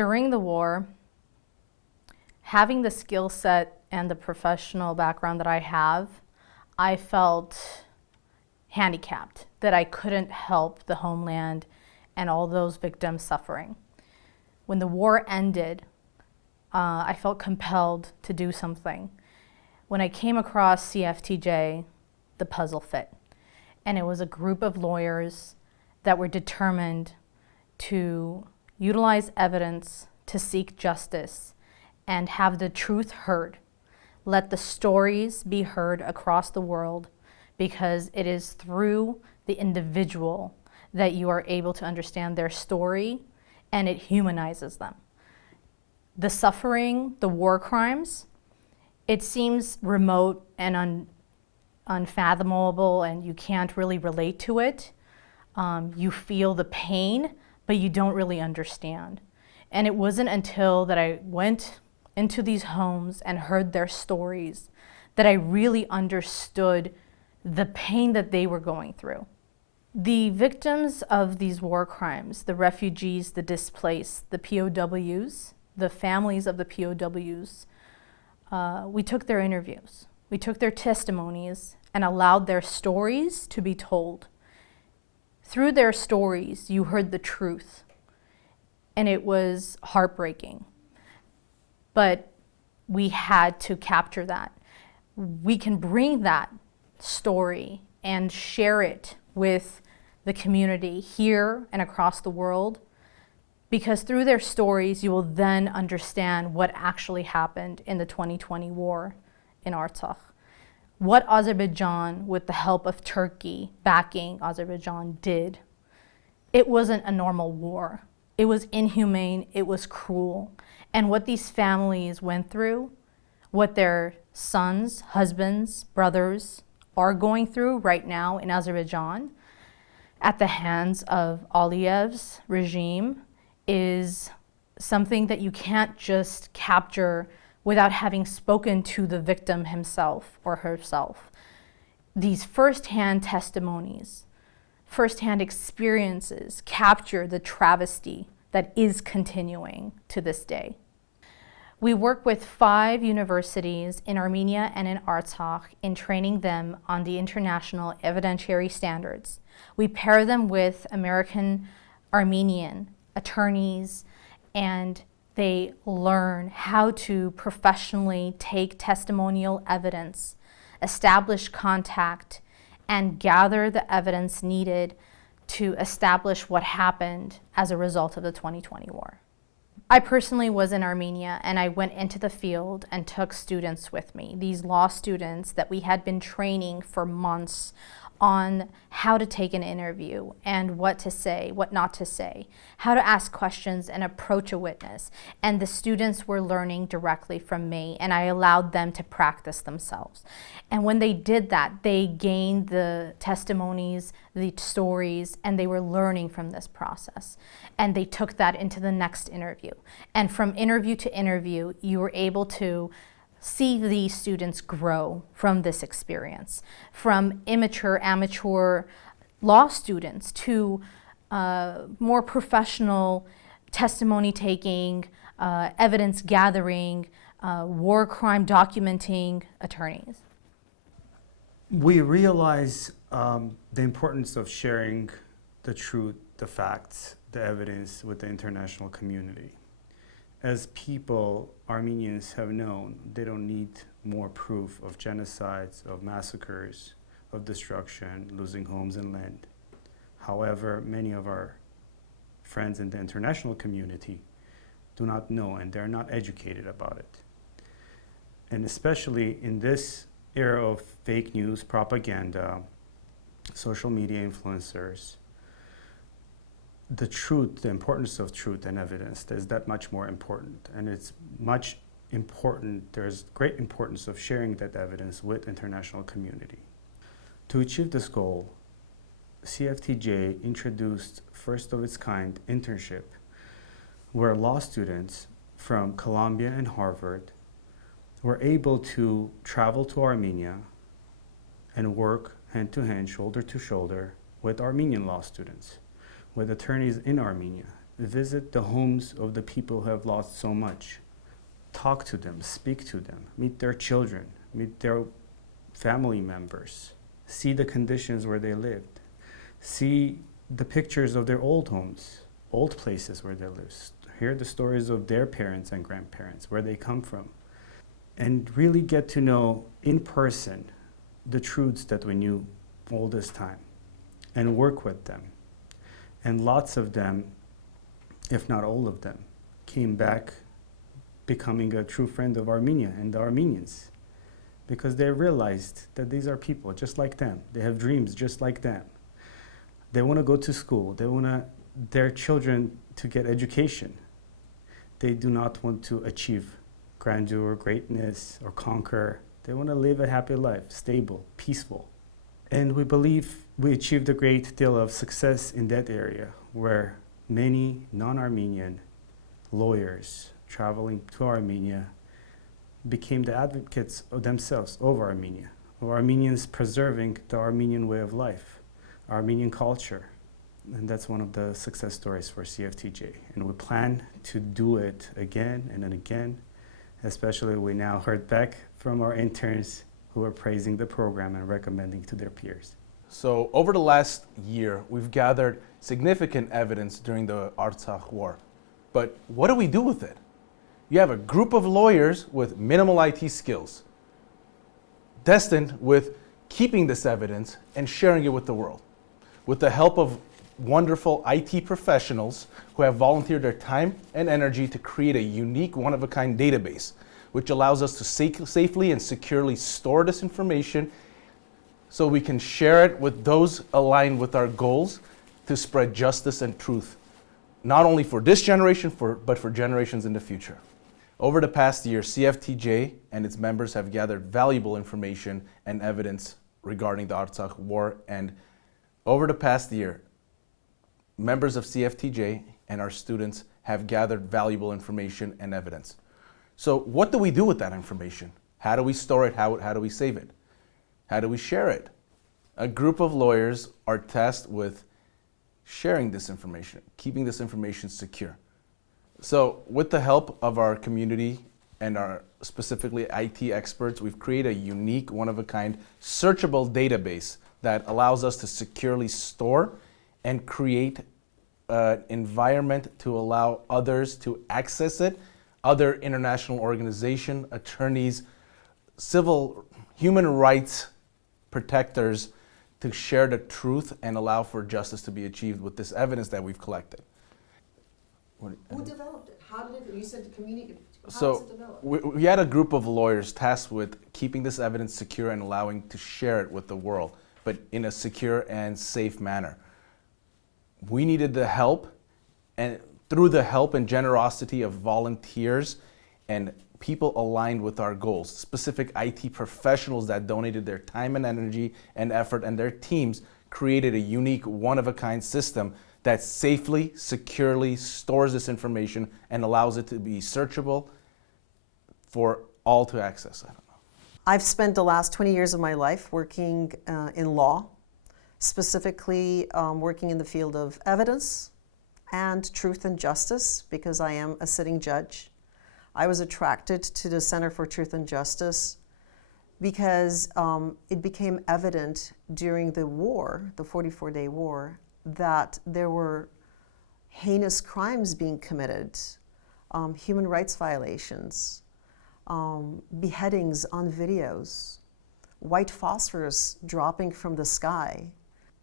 During the war, having the skill set and the professional background that I have, I felt handicapped, that I couldn't help the homeland and all those victims suffering. When the war ended, I felt compelled to do something. When I came across CFTJ, the puzzle fit. And it was a group of lawyers that were determined to utilize evidence to seek justice and have the truth heard. Let the stories be heard across the world, because it is through the individual that you are able to understand their story, and it humanizes them. The suffering, the war crimes, it seems remote and unfathomable, and you can't really relate to it. You feel the pain, but you don't really understand. And it wasn't until that I went into these homes and heard their stories that I really understood the pain that they were going through. The victims of these war crimes, the refugees, the displaced, the POWs, the families of the POWs, we took their interviews. We took their testimonies and allowed their stories to be told. Through their stories, you heard the truth, and it was heartbreaking. But we had to capture that. We can bring that story and share it with the community here and across the world, because through their stories, you will then understand what actually happened in the 2020 war in Artsakh. What Azerbaijan, with the help of Turkey backing Azerbaijan, did. It wasn't a normal war. It was inhumane, it was cruel. And what these families went through, what their sons, husbands, brothers are going through right now in Azerbaijan at the hands of Aliyev's regime, is something that you can't just capture without having spoken to the victim himself or herself. These firsthand testimonies, firsthand experiences capture the travesty that is continuing to this day. We work with 5 universities in Armenia and in Artsakh in training them on the international evidentiary standards. We pair them with American Armenian attorneys, and they learn how to professionally take testimonial evidence, establish contact, and gather the evidence needed to establish what happened as a result of the 2020 war. I personally was in Armenia, and I went into the field and took students with me, these law students that we had been training for months on how to take an interview and what to say, what not to say, how to ask questions and approach a witness. And the students were learning directly from me, and I allowed them to practice themselves. And when they did that, they gained the testimonies, the stories, and they were learning from this process. And they took that into the next interview. And from interview to interview, you were able to see these students grow from this experience, from immature, amateur law students to more professional testimony taking, evidence gathering, war crime documenting attorneys. We realize the importance of sharing the truth, the facts, the evidence with the international community. As people, Armenians have known, they don't need more proof of genocides, of massacres, of destruction, losing homes and land. However, many of our friends in the international community do not know, and they're not educated about it. And especially in this era of fake news, propaganda, social media influencers, the truth, the importance of truth and evidence is that much more important. And it's much important, there's great importance of sharing that evidence with international community. To achieve this goal, CFTJ introduced first of its kind internship, where law students from Columbia and Harvard were able to travel to Armenia and work hand to hand, shoulder to shoulder with Armenian law students, with attorneys in Armenia, visit the homes of the people who have lost so much. Talk to them, speak to them, meet their children, meet their family members, see the conditions where they lived, see the pictures of their old homes, old places where they lived, hear the stories of their parents and grandparents, where they come from, and really get to know in person the truths that we knew all this time, and work with them. And lots of them, if not all of them, came back becoming a true friend of Armenia and the Armenians, because they realized that these are people just like them. They have dreams just like them. They want to go to school. They want their children to get education. They do not want to achieve grandeur, greatness, or conquer. They want to live a happy life, stable, peaceful. And we believe we achieved a great deal of success in that area, where many non-Armenian lawyers traveling to Armenia became the advocates of themselves over Armenia, of Armenians preserving the Armenian way of life, Armenian culture. And that's one of the success stories for CFTJ. And we plan to do it again and then again, especially we now heard back from our interns who are praising the program and recommending to their peers. So over the last year, we've gathered significant evidence during the Artsakh war. But what do we do with it? You have a group of lawyers with minimal IT skills, destined with keeping this evidence and sharing it with the world. With the help of wonderful IT professionals who have volunteered their time and energy to create a unique, one-of-a-kind database, which allows us to safely and securely store this information so we can share it with those aligned with our goals to spread justice and truth, not only for this generation, but for generations in the future. Over the past year, CFTJ and its members have gathered valuable information and evidence regarding the Artsakh war. And over the past year, members of CFTJ and our students have gathered valuable information and evidence. So what do we do with that information? How do we store it? How do we save it? How do we share it? A group of lawyers are tasked with sharing this information, keeping this information secure. So with the help of our community and our specifically IT experts, we've created a unique, one-of-a-kind, searchable database that allows us to securely store and create an environment to allow others to access it, other international organizations, attorneys, civil human rights protectors, to share the truth and allow for justice to be achieved with this evidence that we've collected. Who developed it? How did it, you said the community, how So was it developed? we had a group of lawyers tasked with keeping this evidence secure and allowing to share it with the world, but in a secure and safe manner. We needed the help, and through the help and generosity of volunteers and people aligned with our goals, specific IT professionals that donated their time and energy and effort, and their teams created a unique, one-of-a-kind system that safely, securely stores this information and allows it to be searchable for all to access. I don't know. I've spent the last 20 years of my life working in law, specifically working in the field of evidence and truth and justice, because I am a sitting judge. I was attracted to the Center for Truth and Justice because it became evident during the war, the 44-day war, that there were heinous crimes being committed, human rights violations, beheadings on videos, white phosphorus dropping from the sky,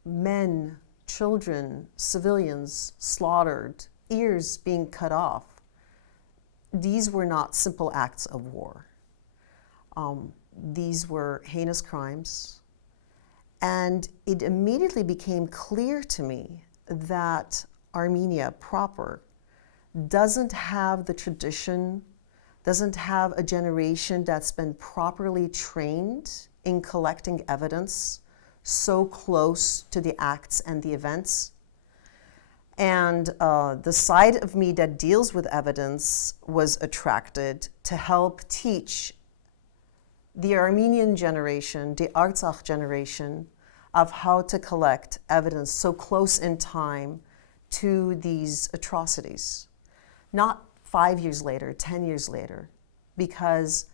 men, children, civilians slaughtered, ears being cut off. These were not simple acts of war. These were heinous crimes. And it immediately became clear to me that Armenia proper doesn't have the tradition, doesn't have a generation that's been properly trained in collecting evidence so close to the acts and the events. And the side of me that deals with evidence was attracted to help teach the Armenian generation, the Artsakh generation, of how to collect evidence so close in time to these atrocities. Not 5 years later, 10 years later, because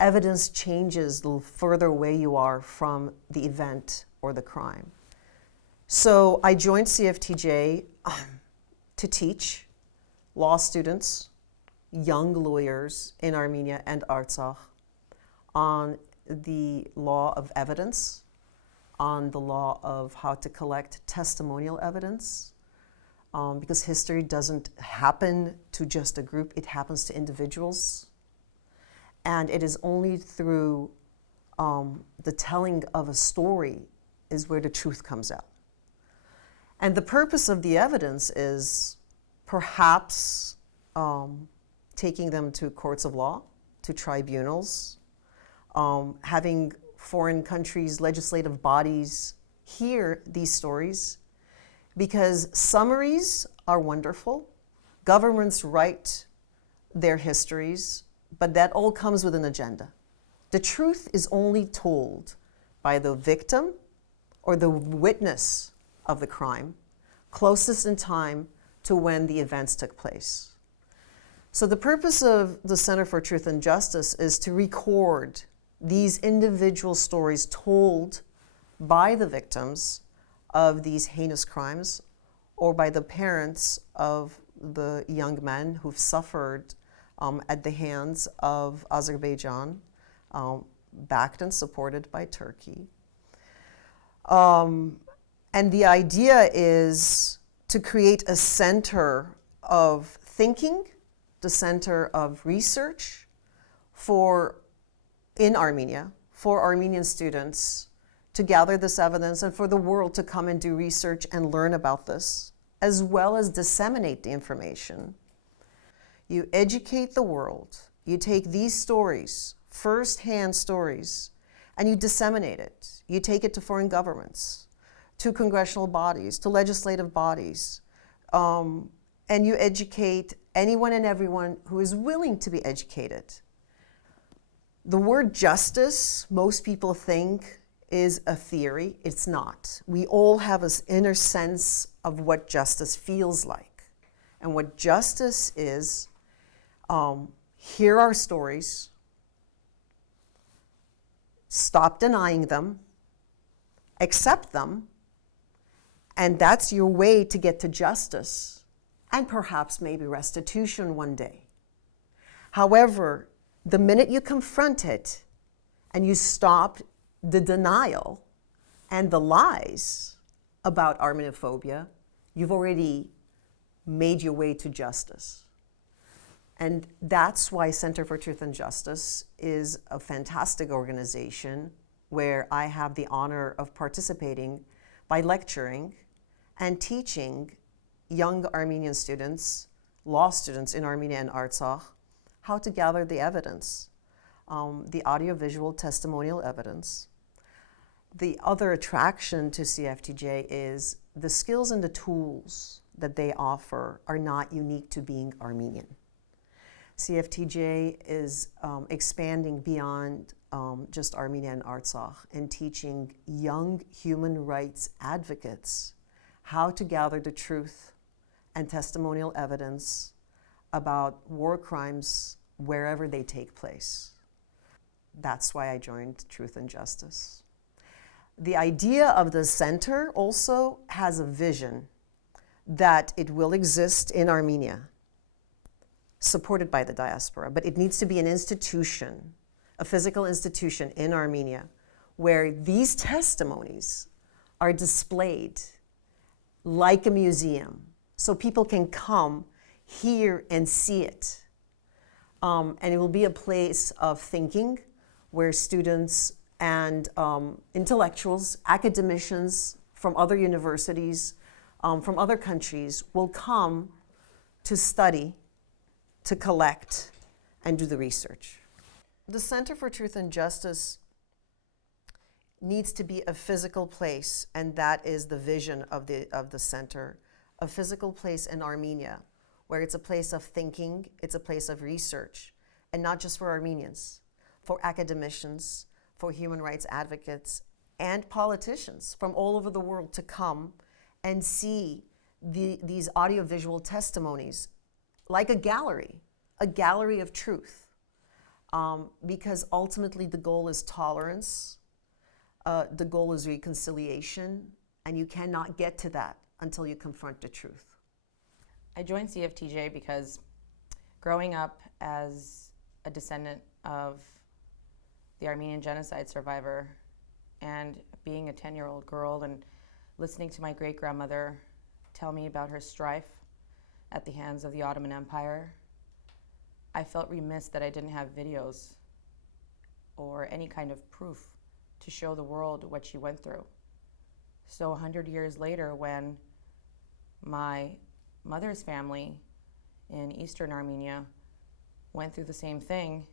evidence changes the further away you are from the event or the crime. So I joined CFTJ to teach law students, young lawyers in Armenia and Artsakh on the law of evidence, on the law of how to collect testimonial evidence, because history doesn't happen to just a group, it happens to individuals. And it is only through the telling of a story is where the truth comes out. And the purpose of the evidence is perhaps taking them to courts of law, to tribunals, having foreign countries' legislative bodies hear these stories, because summaries are wonderful. Governments write their histories, but that all comes with an agenda. The truth is only told by the victim or the witness of the crime, closest in time to when the events took place. So the purpose of the Center for Truth and Justice is to record these individual stories told by the victims of these heinous crimes or by the parents of the young men who've suffered at the hands of Azerbaijan, backed and supported by Turkey. And the idea is to create a center of thinking, the center of research in Armenia, for Armenian students to gather this evidence and for the world to come and do research and learn about this, as well as disseminate the information. You educate the world, you take these stories, first-hand stories, and you disseminate it. You take it to foreign governments, to congressional bodies, to legislative bodies, and you educate anyone and everyone who is willing to be educated. The word justice, most people think, is a theory. It's not. We all have this inner sense of what justice feels like. And what justice is, hear our stories, stop denying them, accept them, and that's your way to get to justice, and perhaps maybe restitution one day. However, the minute you confront it and you stop the denial and the lies about Armenophobia, you've already made your way to justice. And that's why Center for Truth and Justice is a fantastic organization where I have the honor of participating by lecturing and teaching young Armenian students, law students in Armenia and Artsakh, how to gather the evidence, the audiovisual testimonial evidence. The other attraction to CFTJ is the skills and the tools that they offer are not unique to being Armenian. CFTJ is expanding beyond just Armenia and Artsakh and teaching young human rights advocates how to gather the truth and testimonial evidence about war crimes wherever they take place. That's why I joined Truth and Justice. The idea of the center also has a vision that it will exist in Armenia, supported by the diaspora, but it needs to be an institution, a physical institution in Armenia, where these testimonies are displayed like a museum, so people can come, hear, and see it. And it will be a place of thinking where students and intellectuals, academicians from other universities, from other countries will come to study, to collect, and do the research. The Center for Truth and Justice needs to be a physical place, and that is the vision of the center, a physical place in Armenia, where it's a place of thinking, it's a place of research, and not just for Armenians, for academicians, for human rights advocates, and politicians from all over the world to come and see these audiovisual testimonies like a gallery of truth. Because ultimately the goal is tolerance, the goal is reconciliation, and you cannot get to that until you confront the truth. I joined CFTJ because growing up as a descendant of the Armenian genocide survivor and being a 10-year-old girl and listening to my great-grandmother tell me about her strife at the hands of the Ottoman Empire, I felt remiss that I didn't have videos or any kind of proof to show the world what she went through. So 100 years later, when my mother's family in Eastern Armenia went through the same thing,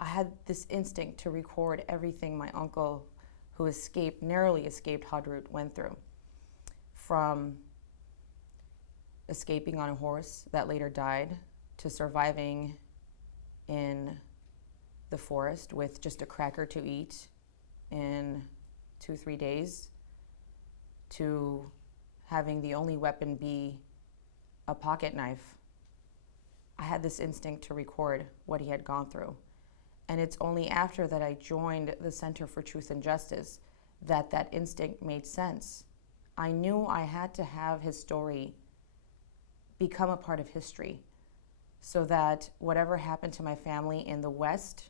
I had this instinct to record everything my uncle, who narrowly escaped Hadrut, went through. From escaping on a horse that later died, to surviving in the forest with just a cracker to eat in 2-3 days, to having the only weapon be a pocket knife. I had this instinct to record what he had gone through. And it's only after that I joined the Center for Truth and Justice that that instinct made sense. I knew I had to have his story become a part of history so that whatever happened to my family in the West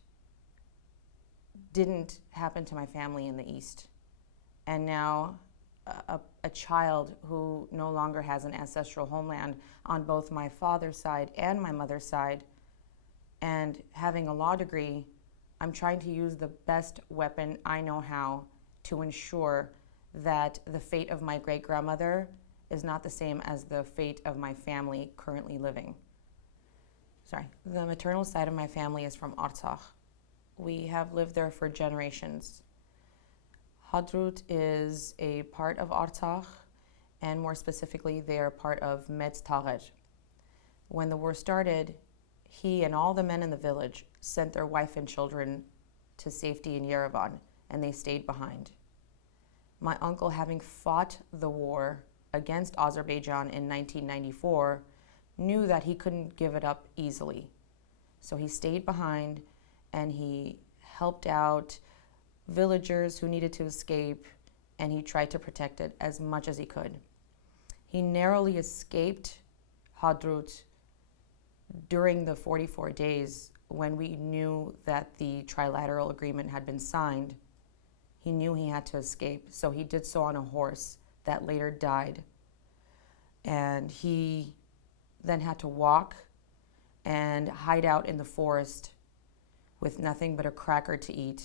didn't happen to my family in the East. And now a child who no longer has an ancestral homeland on both my father's side and my mother's side, and having a law degree, I'm trying to use the best weapon I know how to ensure that the fate of my great-grandmother is not the same as the fate of my family currently living. The maternal side of my family is from Artsakh. We have lived there for generations. Hadrut is a part of Artsakh, and more specifically, they are part of Metz Tarer. When the war started, he and all the men in the village sent their wife and children to safety in Yerevan, and they stayed behind. My uncle, having fought the war against Azerbaijan in 1994, knew that he couldn't give it up easily. So he stayed behind and he helped out villagers who needed to escape, and he tried to protect it as much as he could. He narrowly escaped Hadrut during the 44 days when we knew that the trilateral agreement had been signed. He knew he had to escape, so he did so on a horse that later died. And he then had to walk and hide out in the forest with nothing but a cracker to eat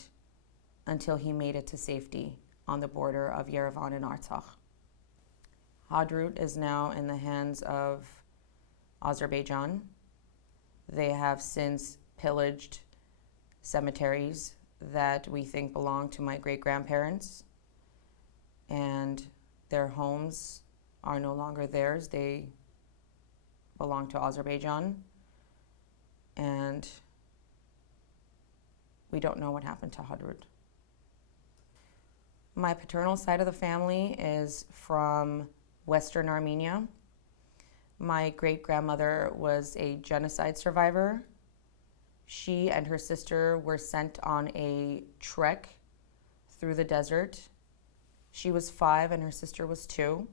until he made it to safety on the border of Yerevan and Artsakh. Hadrut is now in the hands of Azerbaijan. They have since pillaged cemeteries that we think belong to my great-grandparents, and their homes are no longer theirs. They belong to Azerbaijan, and we don't know what happened to Hadrut. My paternal side of the family is from Western Armenia. My great-grandmother was a genocide survivor. She and her sister were sent on a trek through the desert. She was 5 and her sister was 2.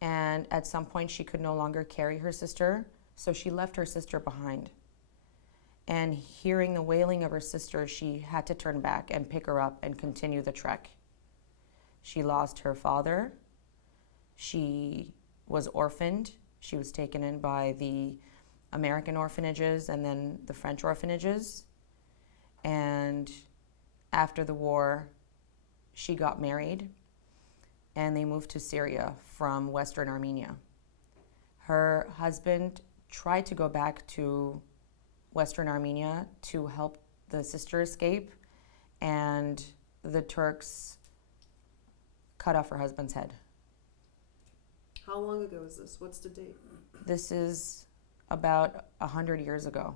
And at some point she could no longer carry her sister, so she left her sister behind. And hearing the wailing of her sister, she had to turn back and pick her up and continue the trek. She lost her father. She was orphaned. She was taken in by the American orphanages and then the French orphanages. And after the war, she got married and they moved to Syria from Western Armenia. Her husband tried to go back to Western Armenia to help the sister escape, and the Turks cut off her husband's head. How long ago is this? What's the date? This is about 100 years ago.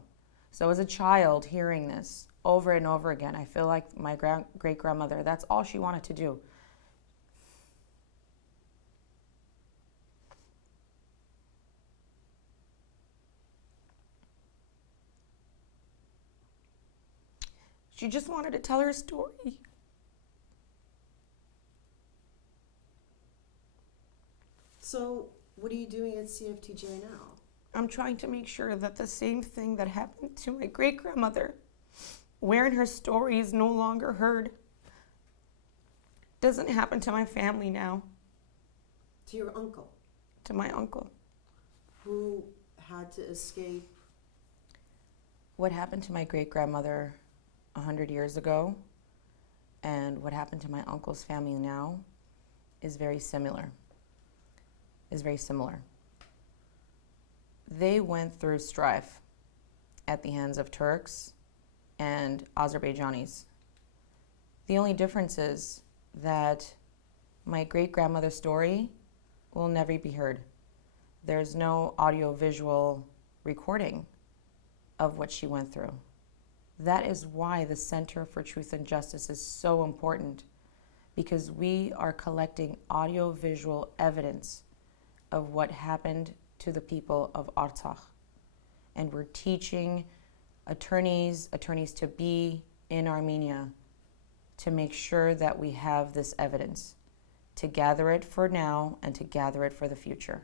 So as a child hearing this over and over again, I feel like my great-grandmother, that's all she wanted to do. She just wanted to tell her story. So, what are you doing at CFTJ now? I'm trying to make sure that the same thing that happened to my great-grandmother, wherein her story is no longer heard, doesn't happen to my family now, To your uncle, to my uncle. who had to escape. What happened to my great-grandmother 100 years ago and what happened to my uncle's family now is very similar. They went through strife at the hands of Turks and Azerbaijanis. The only difference is that my great-grandmother's story will never be heard. There's no audio-visual recording of what she went through. That is why the Center for Truth and Justice is so important, because we are collecting audio-visual evidence of what happened to the people of Artsakh. And we're teaching attorneys-to-be in Armenia to make sure that we have this evidence, to gather it for now and to gather it for the future.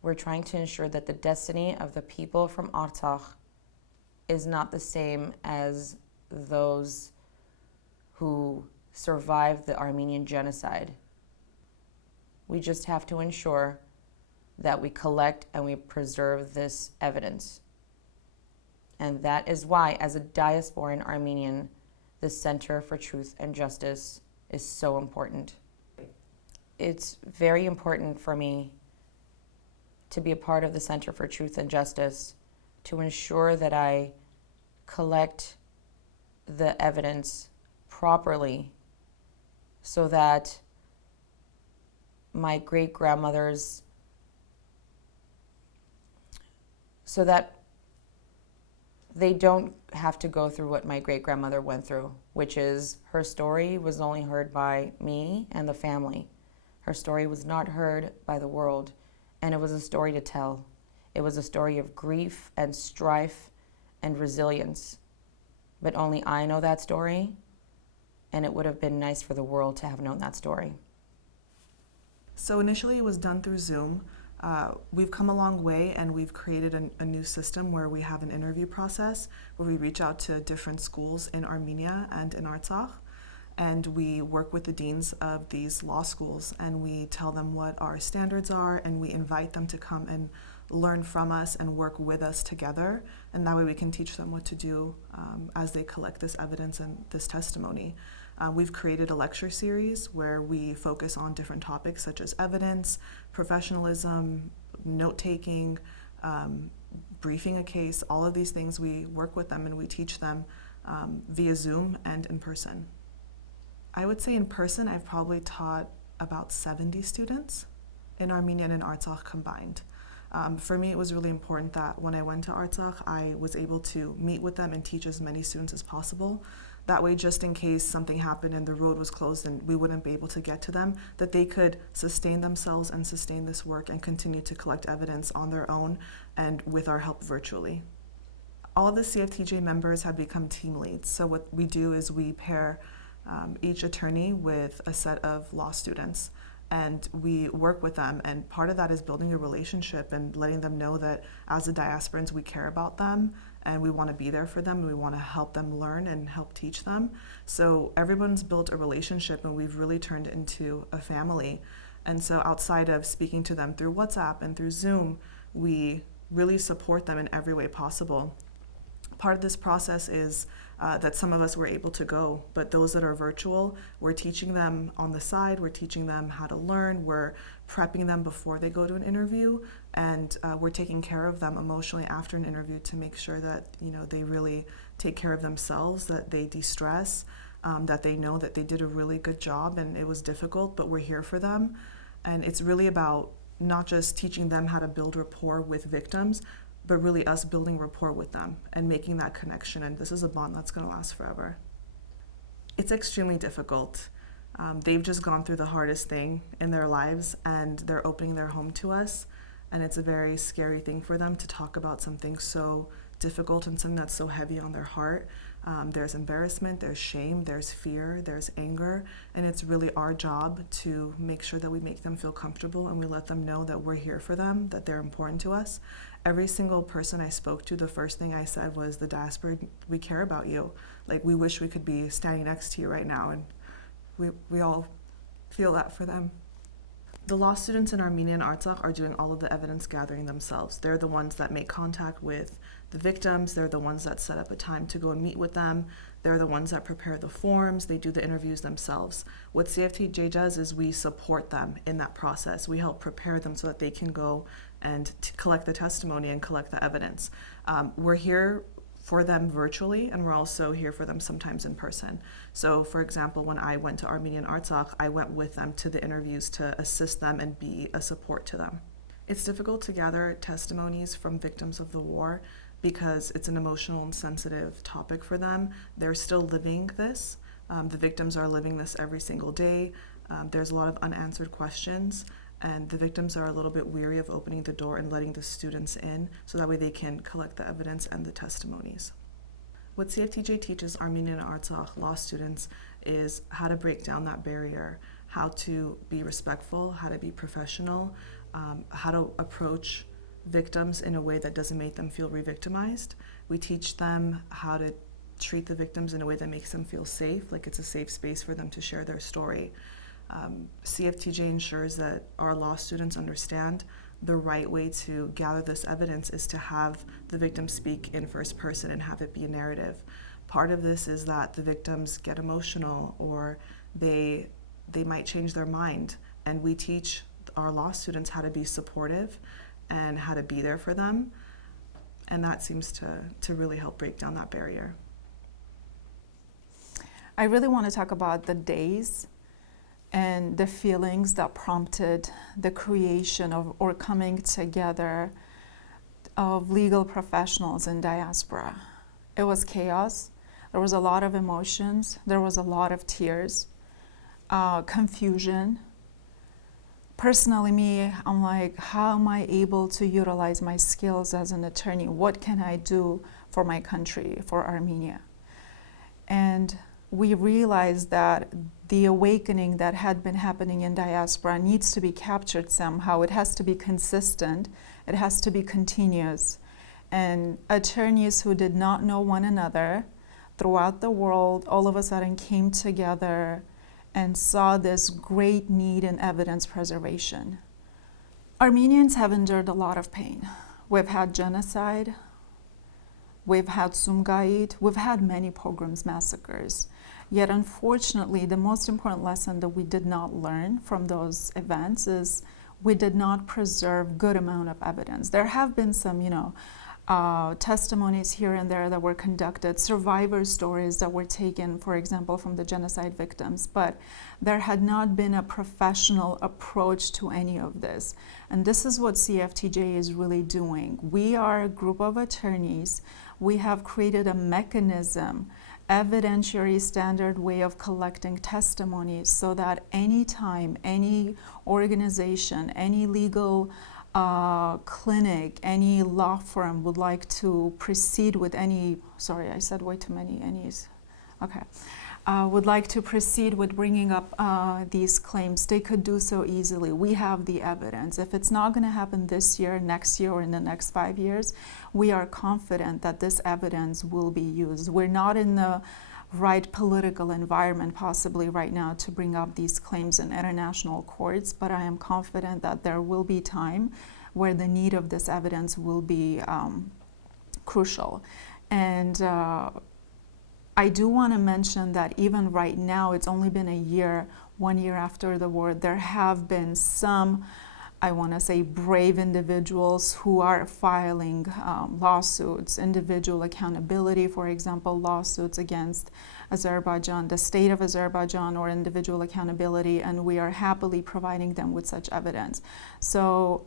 We're trying to ensure that the destiny of the people from Artsakh is not the same as those who survived the Armenian genocide. We just have to ensure that we collect and we preserve this evidence. And that is why, as a diasporan Armenian, the Center for Truth and Justice is so important. It's very important for me to be a part of the Center for Truth and Justice, to ensure that I collect the evidence properly so that my great-grandmother's, so that they don't have to go through what my great-grandmother went through, which is her story was only heard by me and the family. Her story was not heard by the world, and it was a story to tell. It was a story of grief and strife and resilience. But only I know that story, and it would have been nice for the world to have known that story. So initially it was done through Zoom. We've come a long way, and we've created a new system where we have an interview process where we reach out to different schools in Armenia and in Artsakh, and we work with the deans of these law schools, and we tell them what our standards are, and we invite them to come and learn from us and work with us together, and that way we can teach them what to do as they collect this evidence and this testimony. We've created a lecture series where we focus on different topics such as evidence, professionalism, note-taking, briefing a case. All of these things we work with them and we teach them via Zoom and in person. I would say in person I've probably taught about 70 students in Armenian and Artsakh combined. For me, it was really important that when I went to Artsakh, I was able to meet with them and teach as many students as possible. That way, just in case something happened and the road was closed and we wouldn't be able to get to them, that they could sustain themselves and sustain this work and continue to collect evidence on their own and with our help virtually. All of the CFTJ members have become team leads. So what we do is we pair each attorney with a set of law students, and we work with them, and part of that is building a relationship and letting them know that as the diasporans we care about them and we want to be there for them and we want to help them learn and help teach them. So everyone's built a relationship and we've really turned it into a family. And so outside of speaking to them through WhatsApp and through Zoom, we really support them in every way possible. Part of this process is that some of us were able to go, but those that are virtual, we're teaching them on the side, we're teaching them how to learn, we're prepping them before they go to an interview, and we're taking care of them emotionally after an interview to make sure that they really take care of themselves, that they de-stress, that they know that they did a really good job and it was difficult, but we're here for them. And it's really about not just teaching them how to build rapport with victims, but really us building rapport with them and making that connection. And this is a bond that's going to last forever. It's extremely difficult. They've just gone through the hardest thing in their lives and they're opening their home to us. And it's a very scary thing for them to talk about something so difficult and something that's so heavy on their heart. There's embarrassment, there's shame, there's fear, there's anger, and it's really our job to make sure that we make them feel comfortable and we let them know that we're here for them, that they're important to us. Every single person I spoke to, the first thing I said was, the diaspora, we care about you. Like, we wish we could be standing next to you right now, and we all feel that for them. The law students in Armenia and Artsakh are doing all of the evidence gathering themselves. They're the ones that make contact with the victims. They're the ones that set up a time to go and meet with them. They're the ones that prepare the forms. They do the interviews themselves. What CFTJ does is we support them in that process. We help prepare them so that they can go and collect the testimony and collect the evidence. We're here for them virtually, and we're also here for them sometimes in person. So, for example, when I went to Armenia and Artsakh, I went with them to the interviews to assist them and be a support to them. It's difficult to gather testimonies from victims of the war because it's an emotional and sensitive topic for them. They're still living this. The victims are living this every single day. There's a lot of unanswered questions, and the victims are a little bit weary of opening the door and letting the students in, so that way they can collect the evidence and the testimonies. What CFTJ teaches Armenian and Artsakh law students is how to break down that barrier, how to be respectful, how to be professional, how to approach victims in a way that doesn't make them feel re-victimized. We teach them how to treat the victims in a way that makes them feel safe, like it's a safe space for them to share their story. CFTJ ensures that our law students understand the right way to gather this evidence is to have the victim speak in first person and have it be a narrative. Part of this is that the victims get emotional or they might change their mind, and we teach our law students how to be supportive and how to be there for them, and that seems to really help break down that barrier. I really want to talk about the days and the feelings that prompted the creation of or coming together of legal professionals in diaspora. It was chaos. There was a lot of emotions. There was a lot of tears, confusion. Personally, me, I'm like, how am I able to utilize my skills as an attorney? What can I do for my country, for Armenia? And we realized that the awakening that had been happening in diaspora needs to be captured somehow. It has to be consistent. It has to be continuous. And attorneys who did not know one another throughout the world all of a sudden came together and saw this great need in evidence preservation. Armenians have endured a lot of pain. We've had genocide. We've had Sumgait. We've had many pogroms, massacres. Yet, unfortunately, the most important lesson that we did not learn from those events is we did not preserve good amount of evidence. There have been some, testimonies here and there that were conducted, survivor stories that were taken, for example, from the genocide victims, but there had not been a professional approach to any of this. And this is what CFTJ is really doing. We are a group of attorneys. We have created a mechanism, evidentiary standard way of collecting testimonies so that anytime any organization, any legal clinic, any law firm would like to proceed with any, sorry, I said way too many any's, okay, would like to proceed with bringing up these claims, they could do so easily. We have the evidence. If it's not going to happen this year, next year, or in the next 5 years, we are confident that this evidence will be used. We're not in the right political environment possibly right now to bring up these claims in international courts, but I am confident that there will be time where the need of this evidence will be crucial. And I do want to mention that even right now, it's only been a year, 1 year after the war, there have been some, I want to say, brave individuals who are filing lawsuits, individual accountability, for example, lawsuits against Azerbaijan, the state of Azerbaijan, or individual accountability, and we are happily providing them with such evidence. So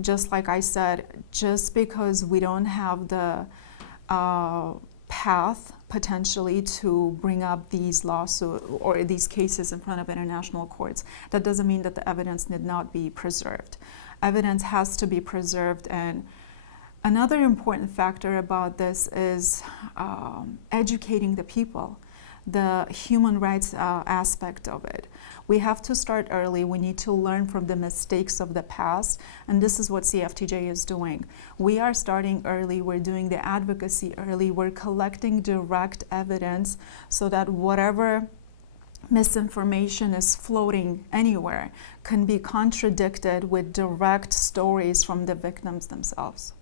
just like I said, just because we don't have the path potentially to bring up these lawsuits or these cases in front of international courts, that doesn't mean that the evidence need not be preserved. Evidence has to be preserved, and Another important factor about this is educating the people, the human rights aspect of it. We have to start early. We need to learn from the mistakes of the past, and this is what CFTJ is doing. We are starting early. We're doing the advocacy early. We're collecting direct evidence so that whatever misinformation is floating anywhere can be contradicted with direct stories from the victims themselves.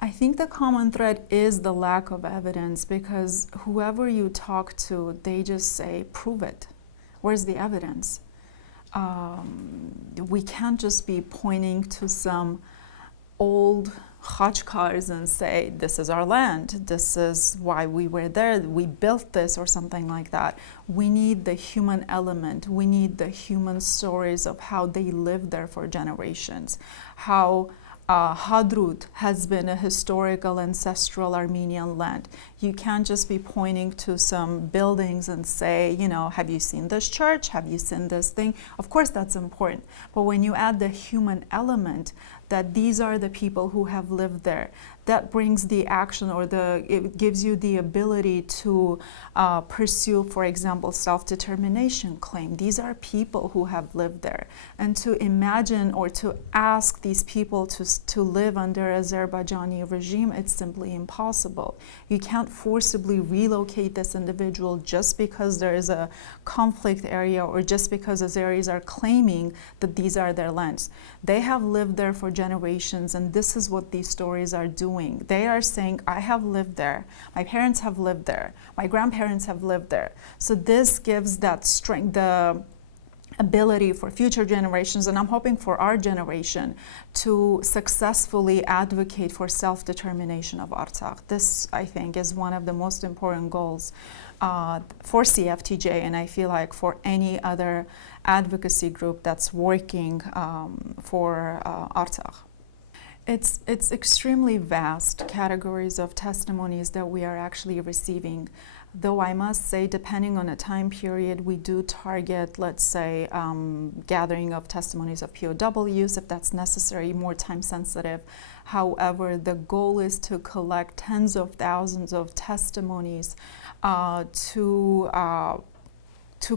I think the common thread is the lack of evidence, because whoever you talk to, they just say, prove it. Where's the evidence? We can't just be pointing to some old hodgepodge and say, this is our land, this is why we were there, we built this, or something like that. We need the human element. We need the human stories of how they lived there for generations, how Hadrut has been a historical ancestral Armenian land. You can't just be pointing to some buildings and say, you know, have you seen this church? Have you seen this thing? Of course that's important. But when you add the human element, that these are the people who have lived there, that brings the action, or it gives you the ability to pursue, for example, self-determination claim. These are people who have lived there. And to imagine or to ask these people to live under Azerbaijani regime, it's simply impossible. You can't forcibly relocate this individual just because there is a conflict area, or just because Azeris are claiming that these are their lands. They have lived there for generations, and this is what these stories are doing. They are saying, I have lived there, my parents have lived there, my grandparents have lived there. So this gives that strength, the ability for future generations, and I'm hoping for our generation, to successfully advocate for self-determination of Artsakh. This, I think, is one of the most important goals for CFTJ, and I feel like for any other advocacy group that's working for Artsakh. It's extremely vast categories of testimonies that we are actually receiving. Though I must say, depending on a time period, we do target, let's say, gathering of testimonies of POWs, if that's necessary, more time sensitive. However, the goal is to collect tens of thousands of testimonies to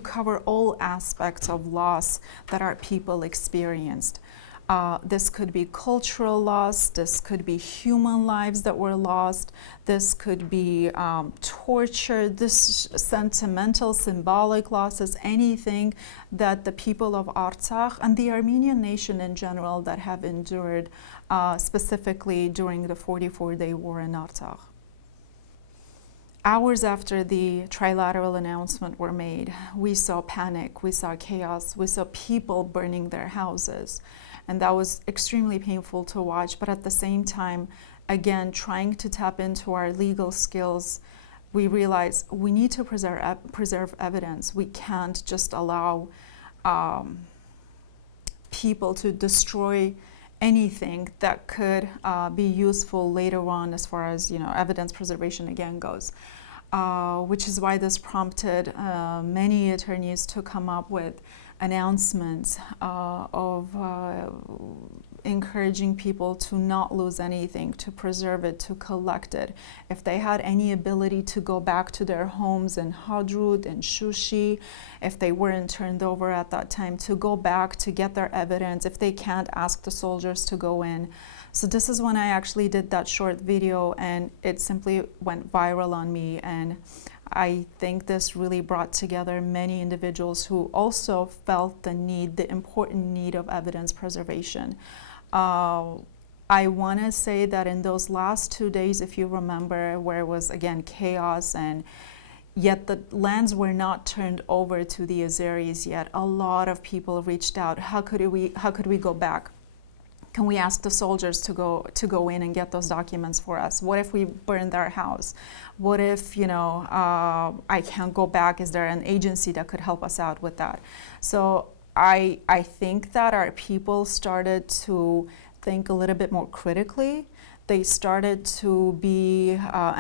cover all aspects of loss that our people experienced. This could be cultural loss, this could be human lives that were lost, this could be torture, this sentimental, symbolic losses, anything that the people of Artsakh and the Armenian nation in general that have endured, specifically during the 44-day war in Artsakh. Hours after the trilateral announcement were made, we saw panic, we saw chaos, we saw people burning their houses. And that was extremely painful to watch, but at the same time, again, trying to tap into our legal skills, we realized we need to preserve evidence. We can't just allow people to destroy anything that could be useful later on as far as, you know, evidence preservation again goes. Which is why this prompted many attorneys to come up with announcements of encouraging people to not lose anything, to preserve it, to collect it. If they had any ability to go back to their homes in Hadrut and Shushi, if they weren't turned over at that time, to go back to get their evidence. If they can't, ask the soldiers to go in. So this is when I actually did that short video, and it simply went viral on me, and I think this really brought together many individuals who also felt the need, the important need of evidence preservation. I want to say that in those last 2 days, if you remember, where it was again chaos, and yet the lands were not turned over to the Azeris yet, a lot of people reached out. How could we go back? Can we ask the soldiers to go in and get those documents for us? What if we burn their house? What if, you know, I can't go back? Is there an agency that could help us out with that? So I think that our people started to think a little bit more critically. they started to be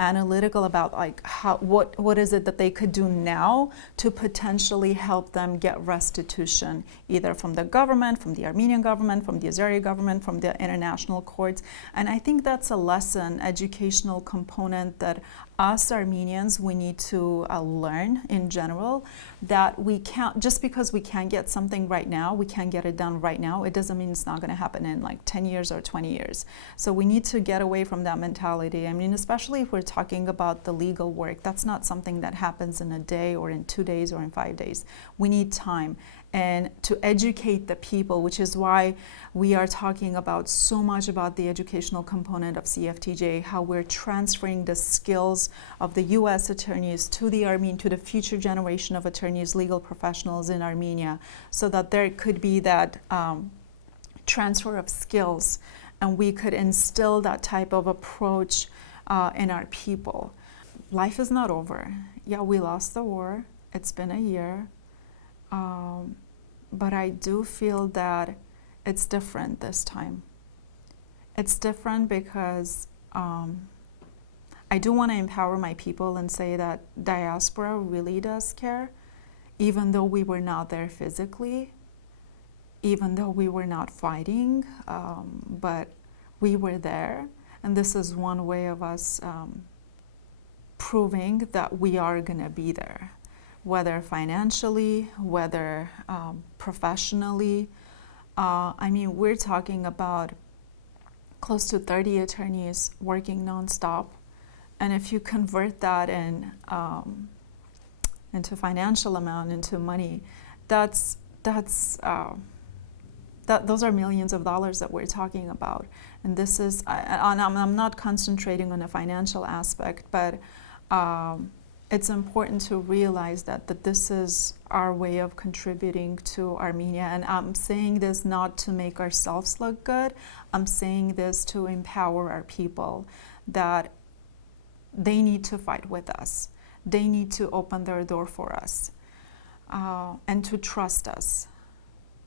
analytical about like what is it that they could do now to potentially help them get restitution, either from the government, from the Armenian government, from the Azeri government, from the international courts. And I think that's a lesson, educational component that us Armenians, we need to learn in general, that we can't, just because we can't get something right now, we can't get it done right now, it doesn't mean it's not going to happen in like 10 years or 20 years. So we need to get away from that mentality. I mean, especially if we're talking about the legal work, that's not something that happens in a day or in 2 days or in 5 days. We need time. And to educate the people, which is why we are talking about so much about the educational component of CFTJ, how we're transferring the skills of the U.S. attorneys to the future generation of attorneys, legal professionals in Armenia, so that there could be that transfer of skills, and we could instill that type of approach in our people. Life is not over. Yeah, we lost the war. It's been a year. But I do feel that it's different this time. It's different because I do want to empower my people and say that diaspora really does care, even though we were not there physically, even though we were not fighting, but we were there. And this is one way of us proving that we are going to be there, whether financially, whether professionally. I mean, we're talking about close to 30 attorneys working nonstop. And if you convert that into financial amount, into money, those are millions of dollars that we're talking about. And this is, I'm not concentrating on the financial aspect, but it's important to realize that this is our way of contributing to Armenia. And I'm saying this not to make ourselves look good. I'm saying this to empower our people, that they need to fight with us. They need to open their door for us and to trust us.